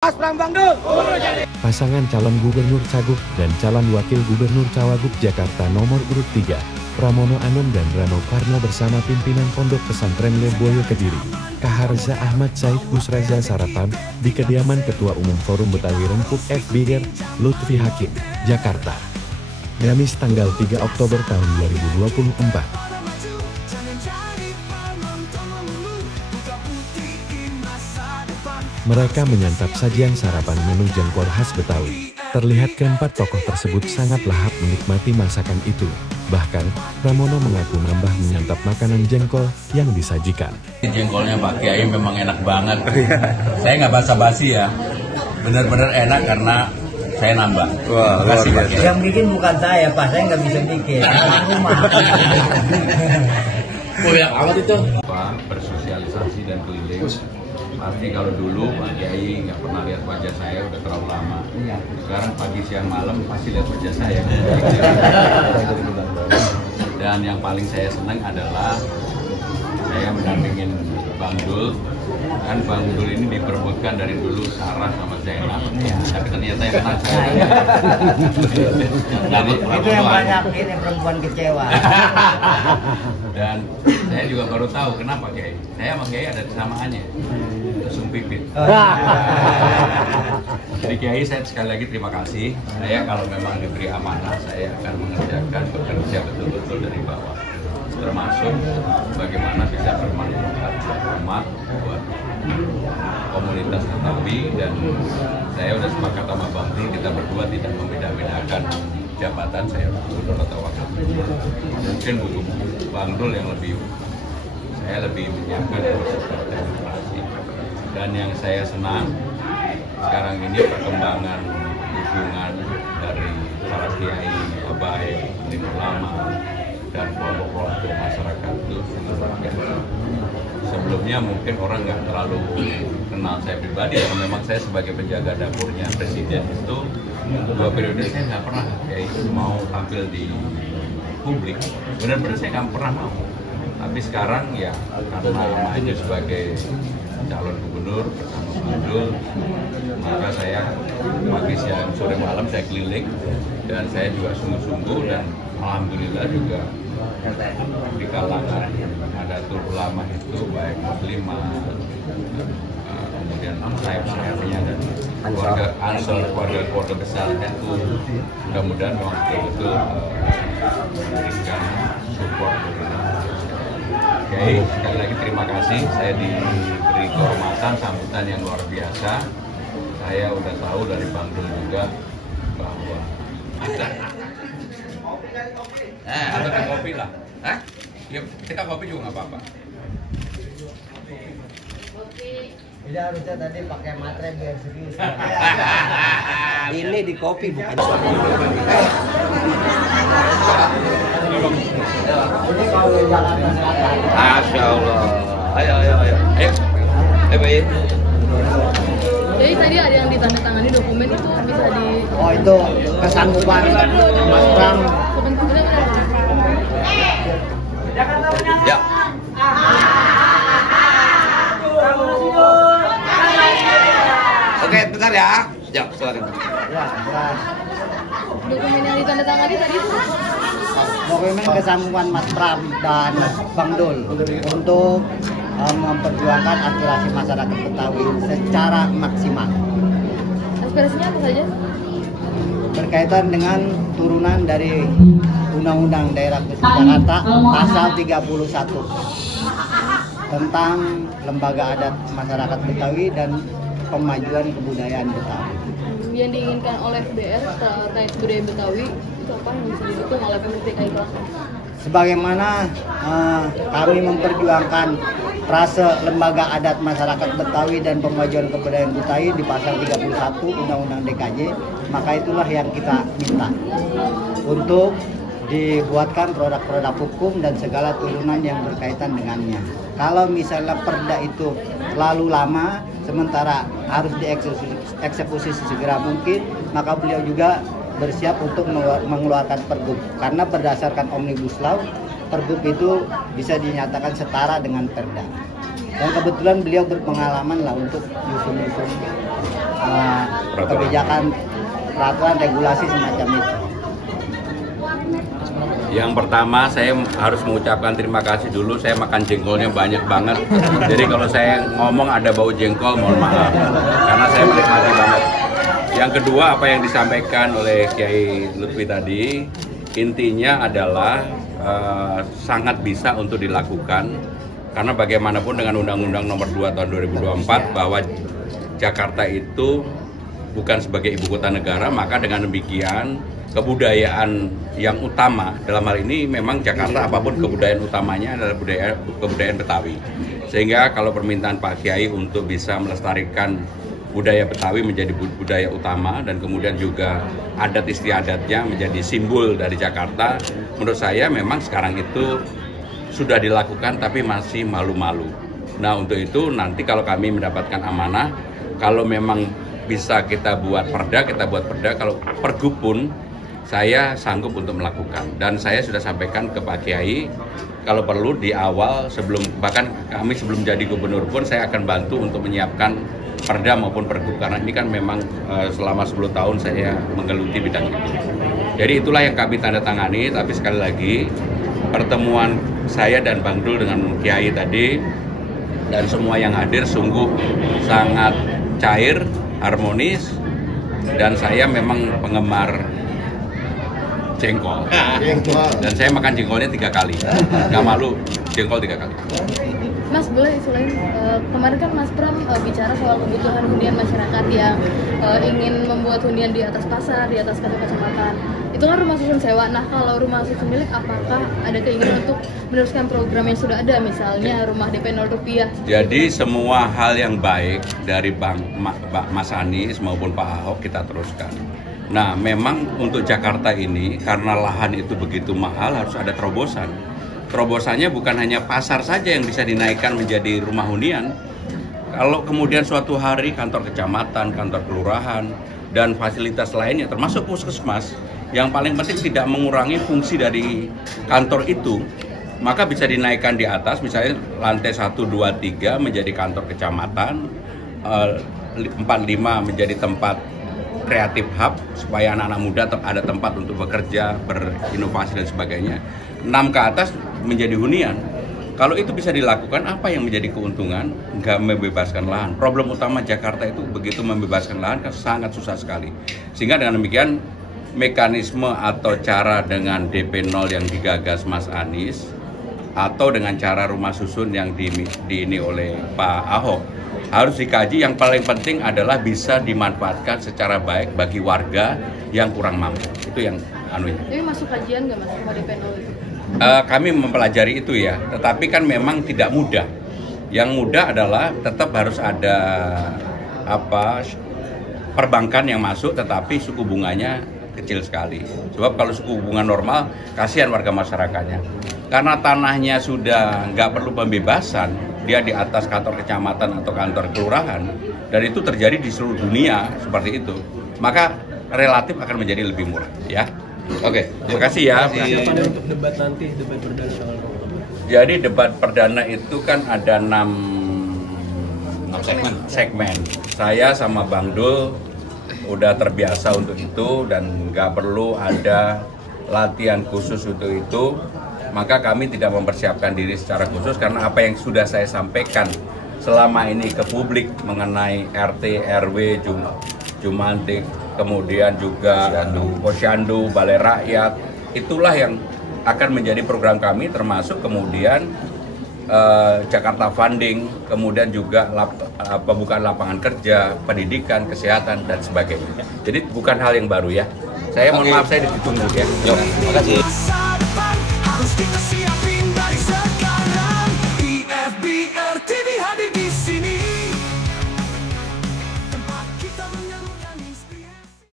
Pasangan calon gubernur Cagup dan calon wakil gubernur Cawagup Jakarta nomor urut 3, Pramono Anung dan Rano Karno bersama pimpinan Pondok Pesantren Lirboyo Kediri, Kaharza Ahmad Said Busraza sarapan di kediaman Ketua Umum Forum Betawi Rempuk FBR, Lutfi Hakim, Jakarta. Kamis tanggal 3 Oktober tahun 2024. Mereka menyantap sajian sarapan menu jengkol khas Betawi. Terlihat keempat tokoh tersebut sangat lahap menikmati masakan itu. Bahkan, Pramono mengaku nambah menyantap makanan jengkol yang disajikan. Jengkolnya Pak Kiai memang enak banget. Saya nggak basa-basi ya. Benar-benar enak karena saya nambah. Wah, terima kasih Pak Kiai. Yang bikin bukan saya, Pak. Saya nggak bisa bikin. Rumah. Banyak amat itu. Pak, bersosialisasi dan keliling. Pasti kalau dulu Pak Kiai nggak pernah lihat wajah saya, udah terlalu lama. Sekarang pagi, siang, malam pasti lihat wajah saya. Dan yang paling saya senang adalah saya mendampingin Bang Dul. Kan Bang Dul ini diperbutkan dari dulu Sarah sama Zainab. Tapi ternyata yang menang saya. Jadi, itu yang banyak ini perempuan kecewa. Dan saya juga baru tahu kenapa Kiai. Saya sama Kiai ada kesamaannya. Langsung pipit. Jadi Kiai, saya sekali lagi terima kasih. Saya kalau memang diberi amanah, saya akan mengerjakan bekerja betul-betul dari bawah. Termasuk bagaimana bisa bermanfaat buat umat, buat komunitas Betawi, dan saya udah sepakat sama Bang Dul, kita berdua tidak membeda-bedakan jabatan saya gubernur atau wakil gubernur. Mungkin butuh Bang Dul yang lebih, saya lebih menyiapkan proses demokrasi. Dan yang saya senang sekarang ini perkembangan dukungan dari para kiai, abai, alim ulama, dan kelompok-kelompok masyarakat itu luar biasa. Sebelumnya mungkin orang nggak terlalu kenal saya pribadi, karena memang saya sebagai penjaga dapurnya presiden itu 2 periode saya nggak pernah mau tampil di publik. Benar-benar saya nggak pernah mau. Tapi sekarang ya karena maju sebagai calon gubernur bersama Bang Dul, maka saya pagi, siang, sore, malam saya keliling, dan saya juga sungguh-sungguh, dan alhamdulillah juga di kalangan Nadatul Ulama itu baik muslimah, kemudian sayap-sayapnya, dan keluarga Ansor, keluarga besar itu mudah-mudahan memang betul-betul memberikan support. Oke, sekali lagi terima kasih. Saya diberi kehormatan, sambutan yang luar biasa. Saya udah tahu dari Bang Dul juga bahwa atau kopi lah. Hah? Ya, kita kopi juga nggak apa-apa. Jadi harusnya tadi pakai materai biar serius. Ini di kopi bukan. Ini kalau Jakarta Selatan. Masya Allah. Ayo. Baik. Jadi tadi ada yang ditandatangani dokumen itu bisa di. Oh, itu kesanggupan Mas Bram. Ya. Oke, bentar ya. Ya, silakan. Ya, jelas. Dokumen yang ditandatangani tadi itu Dokumen kesanggupan Mas Bram dan Bang Dul untuk memperjuangkan aspirasi masyarakat Betawi secara maksimal. aspirasinya apa saja? Berkaitan dengan turunan dari Undang-Undang Daerah Khusus Jakarta pasal 31 tentang lembaga adat masyarakat Betawi dan pemajuan kebudayaan Betawi. Yang diinginkan oleh BR terkait budaya Betawi itu apa yang bisa didukung oleh Pemprov DKI Jakarta? Sebagaimana kami memperjuangkan frase lembaga adat masyarakat Betawi dan pemajuan kebudayaan Betawi di pasal 31 Undang-Undang DKJ, maka itulah yang kita minta untuk dibuatkan produk-produk hukum dan segala turunan yang berkaitan dengannya. Kalau misalnya perda itu terlalu lama, sementara harus dieksekusi sesegera mungkin, maka beliau juga bersiap untuk mengeluarkan pergub. Karena berdasarkan Omnibus Law, pergub itu bisa dinyatakan setara dengan perda. Dan kebetulan beliau berpengalaman lah untuk nyusun-nyusun kebijakan, peraturan, regulasi semacam itu. Yang pertama saya harus mengucapkan terima kasih dulu, saya makan jengkolnya banyak banget. Jadi kalau saya ngomong ada bau jengkol, mohon maaf. Karena saya menikmati banget. Yang kedua, apa yang disampaikan oleh Kiai Lutfi tadi, intinya adalah sangat bisa untuk dilakukan. Karena bagaimanapun dengan Undang-Undang Nomor 2 Tahun 2024 bahwa Jakarta itu bukan sebagai ibu kota negara, maka dengan demikian kebudayaan yang utama dalam hal ini memang Jakarta, apapun kebudayaan utamanya adalah kebudayaan Betawi. Sehingga kalau permintaan Pak Kiai untuk bisa melestarikan budaya Betawi menjadi budaya utama dan kemudian juga adat istiadatnya menjadi simbol dari Jakarta, menurut saya memang sekarang itu sudah dilakukan tapi masih malu-malu. Nah, untuk itu nanti kalau kami mendapatkan amanah, kalau memang bisa kita buat perda, kita buat perda. Kalau pergub pun saya sanggup untuk melakukan, dan saya sudah sampaikan ke Pak Kiai kalau perlu di awal, bahkan kami sebelum jadi gubernur pun saya akan bantu untuk menyiapkan perda maupun pergub, karena ini kan memang selama 10 tahun saya menggeluti bidang itu. Jadi itulah yang kami tanda tangani. Tapi sekali lagi, pertemuan saya dan Bang Dul dengan Kiai tadi dan semua yang hadir sungguh sangat cair, harmonis, dan saya memang penggemar jengkol. Dan saya makan jengkolnya 3 kali. Nggak malu, jengkol 3 kali. Mas, boleh selain kemarin kan Mas Pram bicara soal kebutuhan hunian masyarakat yang ingin membuat hunian di atas pasar, di atas kantor kecamatan. Itu kan rumah susun sewa. Nah, kalau rumah susun milik, apakah ada keinginan untuk meneruskan program yang sudah ada, misalnya rumah DP 0 rupiah? Jadi semua hal yang baik dari Mas Anies maupun Pak Ahok kita teruskan. Nah, memang untuk Jakarta ini, karena lahan itu begitu mahal, harus ada terobosan. Terobosannya bukan hanya pasar saja yang bisa dinaikkan menjadi rumah hunian. Kalau kemudian suatu hari kantor kecamatan, kantor kelurahan, dan fasilitas lainnya, termasuk puskesmas, yang paling penting tidak mengurangi fungsi dari kantor itu, maka bisa dinaikkan di atas, misalnya lantai 1, 2, 3 menjadi kantor kecamatan, 45 menjadi tempat kreatif hub supaya anak-anak muda ada tempat untuk bekerja, berinovasi dan sebagainya. 6 ke atas menjadi hunian. Kalau itu bisa dilakukan, apa yang menjadi keuntungan? Nggak membebaskan lahan. Problem utama Jakarta itu begitu membebaskan lahan kan sangat susah sekali. Sehingga dengan demikian mekanisme atau cara dengan DP 0 yang digagas Mas Anies atau dengan cara rumah susun yang ini oleh Pak Ahok harus dikaji. Yang paling penting adalah bisa dimanfaatkan secara baik bagi warga yang kurang mampu. Itu yang anunya. Tapi masuk kajian nggak Mas rumah DP 0 itu? Kami mempelajari itu ya, tetapi kan memang tidak mudah. Yang mudah adalah tetap harus ada perbankan yang masuk, tetapi suku bunganya kecil sekali. Sebab kalau suku bunga normal, kasihan warga masyarakatnya. Karena tanahnya sudah nggak perlu pembebasan, dia di atas kantor kecamatan atau kantor kelurahan, dan itu terjadi di seluruh dunia seperti itu, maka relatif akan menjadi lebih murah, ya. Oke, terima kasih ya. Siapa untuk debat nanti, debat perdana soal? Jadi debat perdana itu kan ada 6 segmen. Saya sama Bang Dul udah terbiasa untuk itu dan nggak perlu ada latihan khusus untuk itu. Maka kami tidak mempersiapkan diri secara khusus karena apa yang sudah saya sampaikan selama ini ke publik mengenai RT, RW, Jumantik, kemudian juga Posyandu, Balai Rakyat, itulah yang akan menjadi program kami, termasuk kemudian Jakarta Funding, kemudian juga pembukaan lapangan kerja, pendidikan, kesehatan, dan sebagainya. Jadi bukan hal yang baru ya. Saya mohon maaf, saya ditunggu ya. Terima kasih.